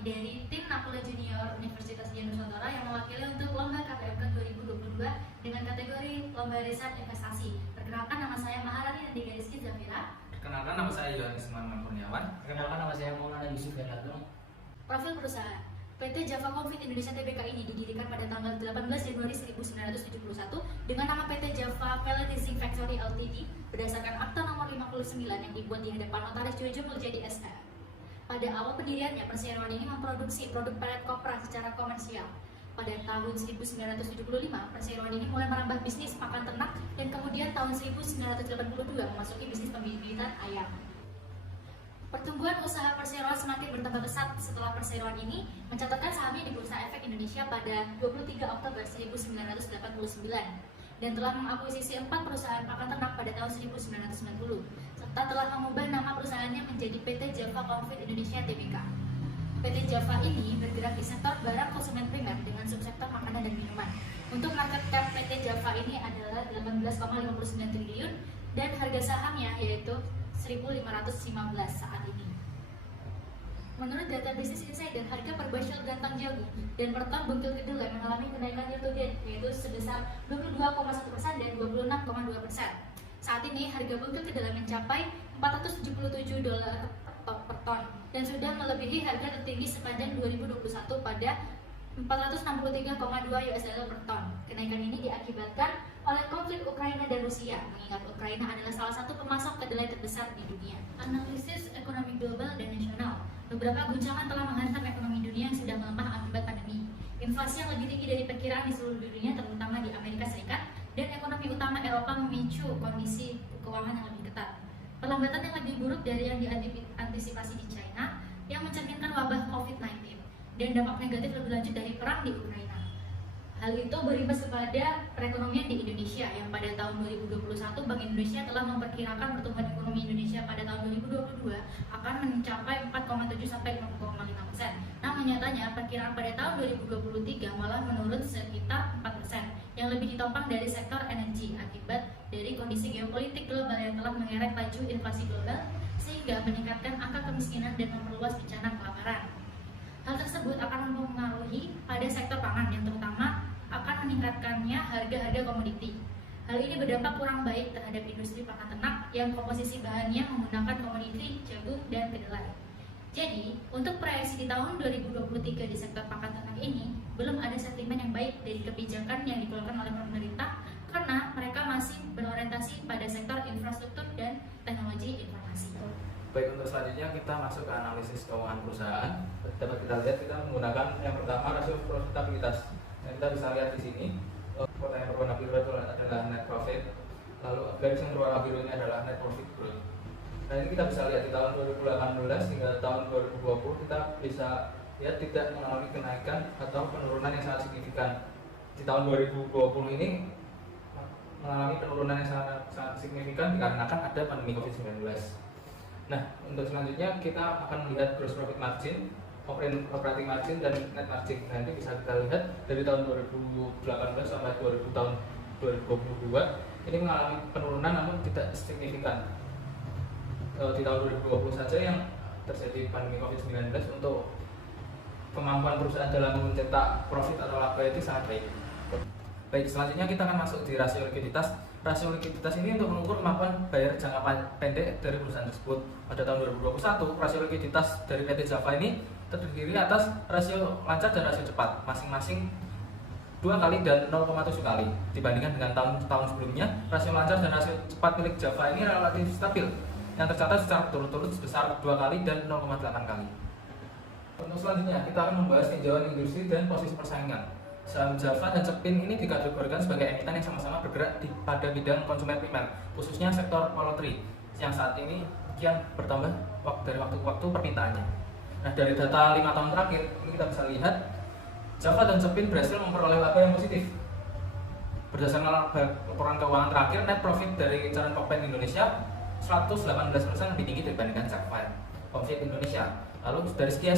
kami dari tim Nakula Junior Universitas Dian Nusantara yang mewakili untuk lomba KPMK 2022 dengan kategori lomba riset investasi. Perkenalkan, nama saya Maharani Nandika Rizky Zafira. Perkenalkan, nama saya Yohanes Maman Kurniawan. Perkenalkan, nama saya Maulana Yusuf Hernando. Profil perusahaan: PT Java Confit Indonesia Tbk ini didirikan pada tanggal 18 Januari 1971 dengan nama PT Java Pelletizing Factory Ltd berdasarkan Akta Nomor 59 yang dibuat di hadapan Notaris Jojo Muljadi SH. Pada awal pendiriannya, perseroan ini memproduksi produk pelet kopra secara komersial. Pada tahun 1975, perseroan ini mulai merambah bisnis pakan ternak dan kemudian tahun 1982 memasuki bisnis pembibitan ayam. Pertumbuhan usaha perseroan semakin bertambah pesat setelah perseroan ini mencatatkan sahamnya di Bursa Efek Indonesia pada 23 Oktober 1989 dan telah mengakuisisi 4 perusahaan pakan ternak pada tahun 1990 serta telah mengubah nama perusahaannya menjadi PT Java Confit Indonesia Tbk. PT Java ini bergerak di sektor barang konsumen primer dengan subsektor makanan dan minuman. Untuk market cap PT Java ini adalah 18,59 triliun dan harga sahamnya yaitu 1.515 saat ini. Menurut data Business Insider, harga per bushel gantang jagung dan per ton buntil kedelai mengalami kenaikan year to date yaitu sebesar 22,1% dan 26,2%. Saat ini harga buntil kedelai mencapai $477 per ton dan sudah melebihi harga tertinggi sepanjang 2021 pada $463,2 per ton. Kenaikan ini diakibatkan oleh konflik Ukraina dan Rusia, mengingat Ukraina adalah salah satu pemasok kedelai terbesar di dunia. Analisis ekonomi global dan nasional. Beberapa guncangan telah menghantam ekonomi dunia yang sudah melemah akibat pandemi. Inflasi yang lebih tinggi dari perkiraan di seluruh dunia, terutama di Amerika Serikat, dan ekonomi utama Eropa memicu kondisi keuangan yang lebih ketat. Perlambatan yang lebih buruk dari yang diantisipasi di China, yang mencerminkan wabah COVID-19, dan dampak negatif lebih lanjut dari perang di Ukraina. Hal itu berimbas kepada perekonomian di Indonesia yang pada tahun 2021 Bank Indonesia telah memperkirakan pertumbuhan ekonomi Indonesia pada tahun 2022 akan mencapai 4,7 sampai 5,5%. Namun nyatanya perkiraan pada tahun 2023 malah menurun sekitar 4%, yang lebih ditopang dari sektor energi akibat dari kondisi geopolitik global yang telah mengerek laju inflasi global sehingga meningkatkan angka kemiskinan dan memperluas bencana kelaparan. Hal tersebut akan mempengaruhi pada sektor pangan yang terutama akan meningkatkannya harga-harga komoditi. Hal ini berdampak kurang baik terhadap industri pakan ternak yang komposisi bahannya menggunakan komoditi jagung dan kedelai. Jadi, untuk proyeksi di tahun 2023 di sektor pakan ternak ini, belum ada sentimen yang baik dari kebijakan yang dikeluarkan oleh pemerintah karena mereka masih berorientasi pada sektor infrastruktur dan teknologi informasi. Baik, untuk selanjutnya kita masuk ke analisis keuangan perusahaan. Dapat kita lihat, kita menggunakan yang pertama rasio profitabilitas. Yang kita bisa lihat di sini, kota yang berwarna biru itu adalah net profit, lalu garis yang berwarna biru ini adalah net profit growth. Nah, ini kita bisa lihat di tahun 2018 hingga tahun 2020 kita bisa lihat tidak mengalami kenaikan atau penurunan yang sangat signifikan. Di tahun 2020 ini mengalami penurunan yang sangat signifikan dikarenakan ada pandemi COVID-19. Nah, untuk selanjutnya kita akan melihat gross profit margin, operating margin, dan net margin. Nah, ini bisa kita lihat dari tahun 2018 sampai tahun 2022 ini mengalami penurunan namun tidak signifikan. Di tahun 2020 saja yang terjadi pandemi COVID-19 untuk kemampuan perusahaan dalam mencetak profit atau laba itu sangat baik. Baik, selanjutnya kita akan masuk di rasio likuiditas. Rasio likuiditas ini untuk mengukur kemampuan bayar jangka pendek dari perusahaan tersebut. Pada tahun 2021, rasio likuiditas dari PT Java ini terdiri atas rasio lancar dan rasio cepat, masing-masing 2 kali dan 0,7 kali. Dibandingkan dengan tahun sebelumnya, rasio lancar dan rasio cepat milik Java ini relatif stabil, yang tercatat secara berturut-turut sebesar 2 kali dan 0,8 kali. Untuk selanjutnya, kita akan membahas tinjauan industri dan posisi persaingan. Saham Java dan Cepin ini dikategorikan sebagai emiten yang sama-sama bergerak pada bidang konsumen primer, khususnya sektor poultry, yang saat ini kian bertambah dari waktu ke waktu permintaannya. Nah, dari data 5 tahun terakhir, ini kita bisa lihat Java dan Cepin berhasil memperoleh laba yang positif. Berdasarkan laporan keuangan terakhir, net profit dari incaran Pokpen Indonesia 118% lebih tinggi dibandingkan Java Confit Indonesia. Lalu dari segi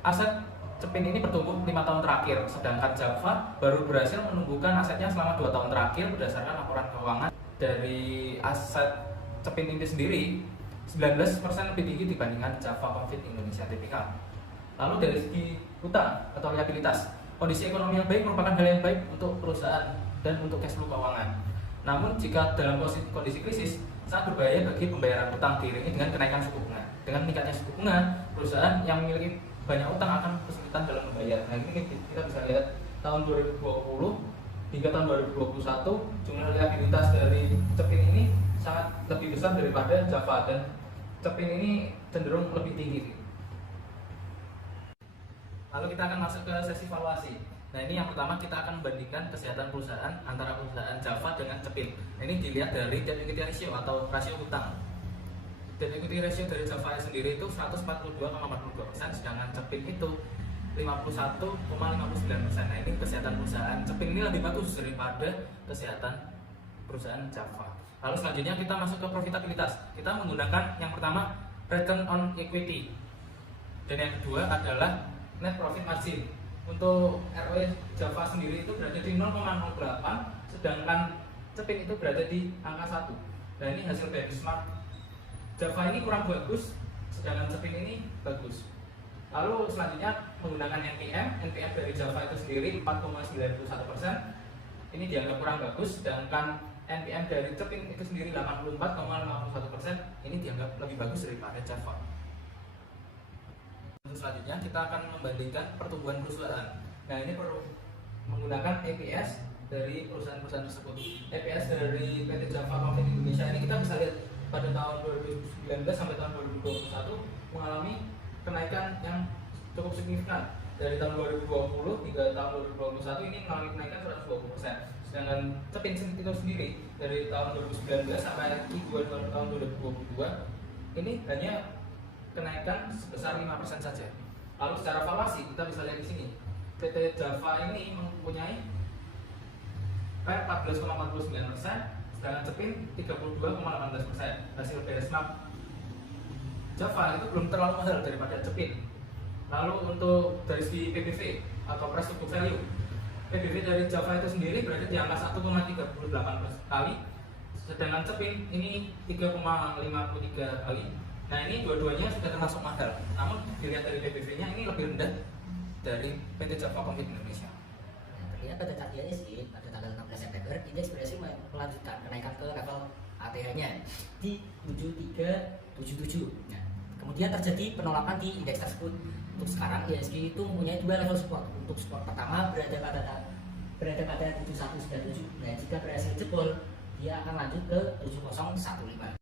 aset Cepin ini bertumbuh 5 tahun terakhir, sedangkan Java baru berhasil menumbuhkan asetnya selama 2 tahun terakhir berdasarkan laporan keuangan dari aset Cepin ini sendiri 19% lebih tinggi dibandingkan Java Confit Indonesia Tbk. Lalu dari segi utang atau liabilitas, kondisi ekonomi yang baik merupakan hal yang baik untuk perusahaan dan untuk cash flow keuangan. Namun jika dalam kondisi krisis sangat berbahaya bagi pembayaran utang diiringi dengan kenaikan suku bunga. Dengan meningkatnya suku bunga, perusahaan yang memiliki banyak utang akan kesulitan dalam membayar. Nah, ini kita bisa lihat tahun 2020 hingga tahun 2021 jumlah liabilitas dari Cepin ini sangat lebih besar daripada Java, dan Cepin ini cenderung lebih tinggi. Lalu kita akan masuk ke sesi valuasi. Nah, ini yang pertama kita akan membandingkan kesehatan perusahaan antara perusahaan Java dengan Cepin. Nah, ini dilihat dari debt equity ratio atau rasio utang. Debt equity ratio dari Java sendiri itu 142,42%, sedangkan Cepin itu 51,59%. Nah, ini kesehatan perusahaan Cepin ini lebih bagus daripada kesehatan perusahaan Java. Lalu selanjutnya kita masuk ke profitabilitas. Kita menggunakan yang pertama return on equity, dan yang kedua adalah net profit margin. Untuk ROE Java sendiri itu berada di 0,08, sedangkan Cepin itu berada di angka 1. Nah, ini hasil benchmark. Java ini kurang bagus, sedangkan Cepin ini bagus. Lalu selanjutnya menggunakan NPM dari Java itu sendiri 4,91%. Ini dianggap kurang bagus, sedangkan NPM dari Cepin itu sendiri 84,51%. Ini dianggap lebih bagus daripada Java. Selanjutnya kita akan membandingkan pertumbuhan perusahaan. Nah, ini perlu menggunakan EPS dari perusahaan-perusahaan tersebut. EPS dari PT Java Confit Indonesia ini kita bisa lihat pada tahun 2019 sampai tahun 2021 mengalami kenaikan yang cukup signifikan. Dari tahun 2020 hingga tahun 2021 ini mengalami kenaikan 120%. Sedangkan Cepin itu sendiri dari tahun 2019 sampai tahun 2022 ini hanya kenaikan sebesar 5% saja. Lalu secara valuasi kita bisa lihat di sini. PT Java ini mempunyai PER 14,49%, sedangkan Cepin 32,18%. Hasil benchmark Java itu belum terlalu mahal daripada Cepin. Lalu untuk dari segi PBV atau price to book value, PBV dari Java itu sendiri berada di angka 1,38 kali, sedangkan Cepin ini 3,53 kali. Nah, ini dua-duanya sudah termasuk mahal. Namun dilihat dari PBV-nya ini lebih rendah dari PT Java Confit Indonesia. Terlihat pada chart IHSG pada tanggal 16 September, indeks BRSI melanjutkan kenaikan ke level ATH-nya di 7377. Nah, kemudian terjadi penolakan di indeks tersebut. Untuk sekarang IHSG itu mempunyai dua level support. Untuk support pertama berada pada 7197. Nah, jika berhasil jebol, dia akan lanjut ke 7015.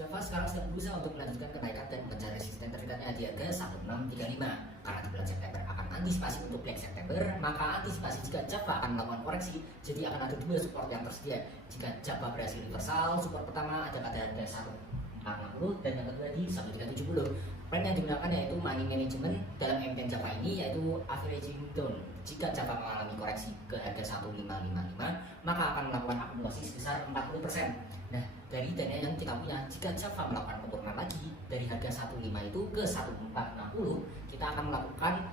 Java sekarang sedang berusaha untuk melanjutkan kenaikan dan mengejar resisten terdekatnya di harga 1635. Karena di bulan September akan antisipasi untuk Black September, maka antisipasi jika Java akan melakukan koreksi, jadi akan ada dua support yang tersedia. Jika Java berhasil reversal, support pertama ada pada harga 1460 dan yang kedua di 1370. Plan yang digunakan yaitu money management dalam MTN Java ini yaitu averaging down. Jika Java mengalami koreksi ke harga 1555, maka akan melakukan akumulasi sebesar 40%. Nah, dari dana yang kita punya, jika Java melakukan penurunan lagi dari harga 15 itu ke 1460, kita akan melakukan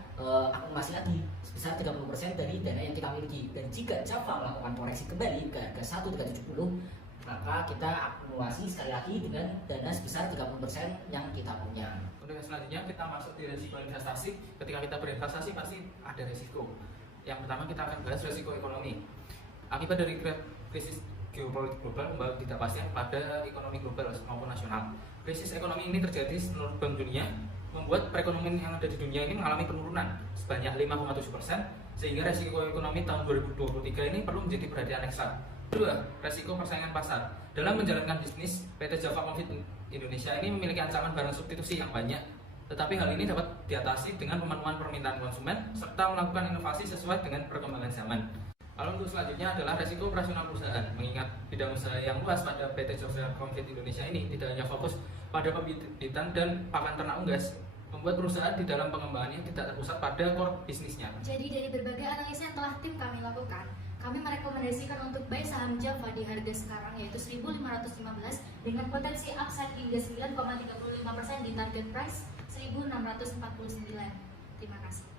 akumulasi lagi sebesar 30% dari dana yang kita miliki. Dan jika Java melakukan koreksi kembali ke harga 1370, maka kita akumulasi sekali lagi dengan dana sebesar 30% yang kita punya. Kemudian selanjutnya kita masuk di risiko investasi. Ketika kita berinvestasi pasti ada risiko. Yang pertama kita akan bahas risiko ekonomi. Akibat dari krisis geopolitik global membawa ketidakpastian pada ekonomi global maupun nasional. Krisis ekonomi ini terjadi seluruh bank dunia, membuat perekonomian yang ada di dunia ini mengalami penurunan sebanyak 5,7%, sehingga resiko ekonomi tahun 2023 ini perlu menjadi perhatian ekstra. Kedua, resiko persaingan pasar. Dalam menjalankan bisnis, PT Java Confit Indonesia ini memiliki ancaman barang substitusi yang banyak. Tetapi hal ini dapat diatasi dengan pemenuhan permintaan konsumen serta melakukan inovasi sesuai dengan perkembangan zaman. Lalu untuk selanjutnya adalah resiko operasional perusahaan. Mengingat bidang usaha yang luas pada PT Java Confit Indonesia ini tidak hanya fokus pada pembibitan dan pakan ternak unggas, membuat perusahaan di dalam pengembangannya tidak terpusat pada core bisnisnya. Jadi dari berbagai analisa yang telah tim kami lakukan, kami merekomendasikan untuk buy saham Java di harga sekarang yaitu 1.515 dengan potensi upside hingga 9,35% di target price 1.649. Terima kasih.